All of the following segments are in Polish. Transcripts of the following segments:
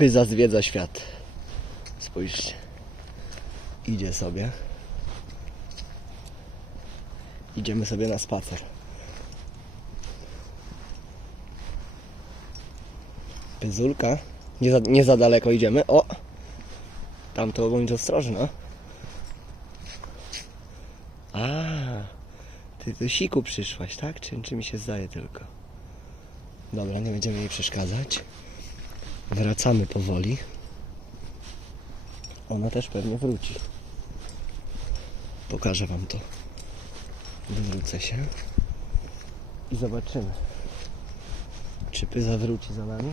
Pyza zwiedza świat. Spójrzcie. Idzie sobie. Idziemy sobie na spacer. Pyzulka. Nie za, nie za daleko idziemy. O! Tam to bądź ostrożna. A, ty do siku przyszłaś, tak? Czy, czy mi się zdaje tylko? Dobra, nie będziemy jej przeszkadzać. Wracamy powoli. Ona też pewnie wróci. Pokażę wam to. Wywrócę się. I zobaczymy. Czy Pyza wróci za nami?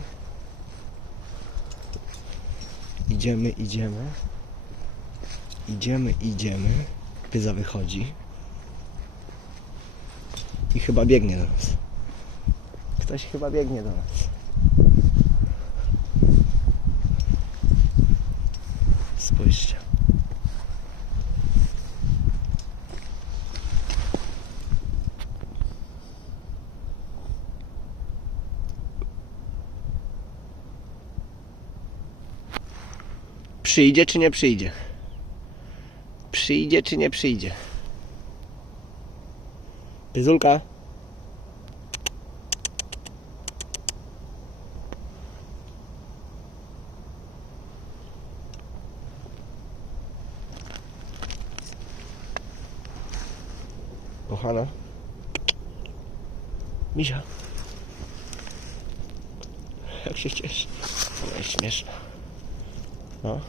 Idziemy, idziemy. Idziemy, idziemy. Pyza wychodzi. I chyba biegnie do nas. Ktoś chyba biegnie do nas. Spójrzcie. Przyjdzie czy nie przyjdzie? Przyjdzie czy nie przyjdzie? Pyzulka? Kochana? Misia? Jak się cieszy. Jest śmieszna. No.